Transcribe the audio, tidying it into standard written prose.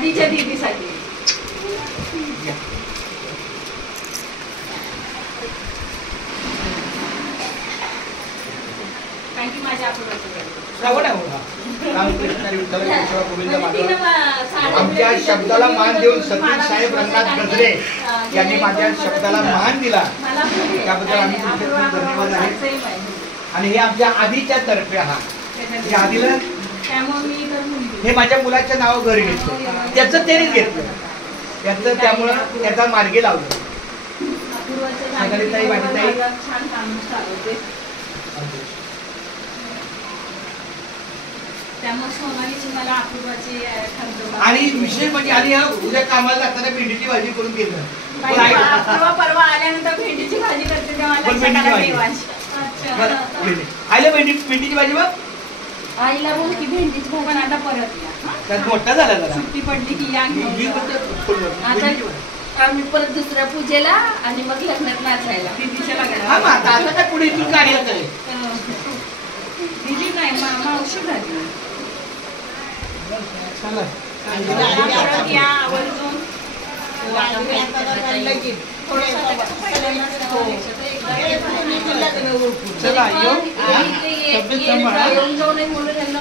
आधीच्या दीदीसाठी. कारण की माझ्या आमच्या शब्दाला मान देऊन सतीश साहेब रंगनाथ गजरे यांनी माझ्या शब्दाला मान दिला, त्याबद्दल आम्ही तुमचे खूप धन्यवाद आहे. आणि हे आमच्या आधीच्या तर्फे हे आधीला हे माझ्या मुलाच्या नाव घरी घेतलं, त्याचं तेच घेतलं, त्याचं त्यामुळं त्याचा मार्गी लावलं. सगळीताई माझी आणि विषय म्हणजे आणि उद्या कामाला जाताना भेंडीची भाजी करून केलं. परवा आल्यानंतर भेंडीची भाजी करते आईला भेंडीची भाजी बघ, आईला बोल की भेंडीची भाजी पण आता परत या, मोठा झाला जरा सुट्टी पडली की या. आम्ही परत दुसऱ्या पूजेला आणि मग लग्नात नाचायला दीदीच्या लग्नात. आता काय पुढे इथून कार्य करे दीदी नाही मावशी झाली. चला येऊन जाऊ नये म्हणून त्यांना